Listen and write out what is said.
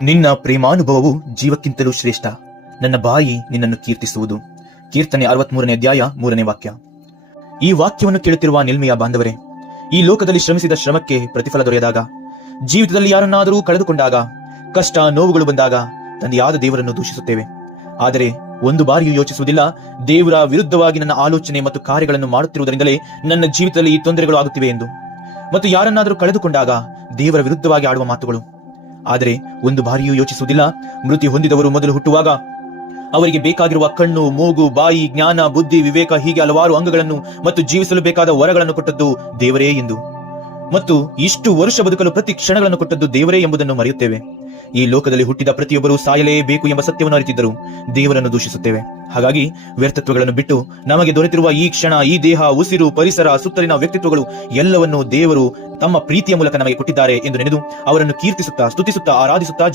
ನಿನ್ನ ಪ್ರೇಮಾನುಭವವು ಜೀವಕ್ಕಿಂತಲೂ ಶ್ರೇಷ್ಠ. ನನ್ನ ಬಾಯಿ ನಿನ್ನನ್ನು ಕೀರ್ತಿಸುವುದು. ಕೀರ್ತನೆ 63ನೇ ಅಧ್ಯಾಯ 3ನೇ ವಾಕ್ಯ. ಈ ವಾಕ್ಯವನ್ನು ಕೇಳುತ್ತಿರುವ ನಿಲ್ಮೆಯ ಬಾಂಧವರೇ, ಈ ಲೋಕದಲ್ಲಿ ಶ್ರಮಿಸಿದ ಶ್ರಮಕ್ಕೆ ಪ್ರತಿಫಲ ದೊರೆಯದಾಗ, ಜೀವಿತದಲ್ಲಿ ಯಾರನ್ನಾದರೂ ಕಳೆದುಕೊಂಡಾಗ, ಕಷ್ಟ ನೋವುಗಳು ಬಂದಾಗ ತಂದೆಯಾದ ದೇವರನ್ನು ದೂಷಿಸುತ್ತೇವೆ. ಆದರೆ ಒಂದು ಬಾರಿಯೂ ಯೋಚಿಸುವುದಿಲ್ಲ, ದೇವರ ವಿರುದ್ಧವಾಗಿ ನನ್ನ ಆಲೋಚನೆ ಮತ್ತು ಕಾರ್ಯಗಳನ್ನು ಮಾಡುತ್ತಿರುವುದರಿಂದಲೇ ನನ್ನ ಜೀವಿತದಲ್ಲಿ ಈ ತೊಂದರೆಗಳು ಆಗುತ್ತಿವೆ ಎಂದು. ಮತ್ತು ಯಾರನ್ನಾದರೂ ಕಳೆದುಕೊಂಡಾಗ ದೇವರ ವಿರುದ್ಧವಾಗಿ ಆಡುವ ಮಾತುಗಳು. ಆದರೆ ಒಂದು ಬಾರಿಯೂ ಯೋಚಿಸುವುದಿಲ್ಲ, ಮೃತ್ಯು ಹೊಂದಿದವರು ಮೊದಲು ಹುಟ್ಟುವಾಗ ಅವರಿಗೆ ಬೇಕಾಗಿರುವ ಕಣ್ಣು, ಮೂಗು, ಬಾಯಿ, ಜ್ಞಾನ, ಬುದ್ಧಿ, ವಿವೇಕ, ಹೀಗೆ ಹಲವಾರು ಅಂಗಗಳನ್ನು ಮತ್ತು ಜೀವಿಸಲು ಬೇಕಾದ ವರಗಳನ್ನು ಕೊಟ್ಟದ್ದು ದೇವರೇ ಎಂದು, ಮತ್ತು ಇಷ್ಟು ವರುಷ ಬದುಕಲು ಪ್ರತಿ ಕ್ಷಣಗಳನ್ನು ಕೊಟ್ಟದ್ದು ದೇವರೇ ಎಂಬುದನ್ನು ಮರೆಯುತ್ತೇವೆ. ಈ ಲೋಕದಲ್ಲಿ ಹುಟ್ಟಿದ ಪ್ರತಿಯೊಬ್ಬರೂ ಸಾಯಲೇಬೇಕು ಎಂಬ ಸತ್ಯವನ್ನು ಅರಿತಿದ್ದರೂ ದೇವರನ್ನು ದೂಷಿಸುತ್ತೇವೆ. ಹಾಗಾಗಿ ವ್ಯರ್ಥತ್ವಗಳನ್ನು ಬಿಟ್ಟು ನಮಗೆ ದೊರೆತಿರುವ ಈ ಕ್ಷಣ, ಈ ದೇಹ, ಉಸಿರು, ಪರಿಸರ, ಸುತ್ತಲಿನ ವ್ಯಕ್ತಿತ್ವಗಳು ಎಲ್ಲವನ್ನೂ ದೇವರು ತಮ್ಮ ಪ್ರೀತಿಯ ಮೂಲಕ ನಮಗೆ ಕೊಟ್ಟಿದ್ದಾರೆ ಎಂದು ನೆನೆದು ಅವರನ್ನು ಕೀರ್ತಿಸುತ್ತಾ, ಸ್ತುತಿಸುತ್ತಾ, ಆರಾಧಿಸುತ್ತಾ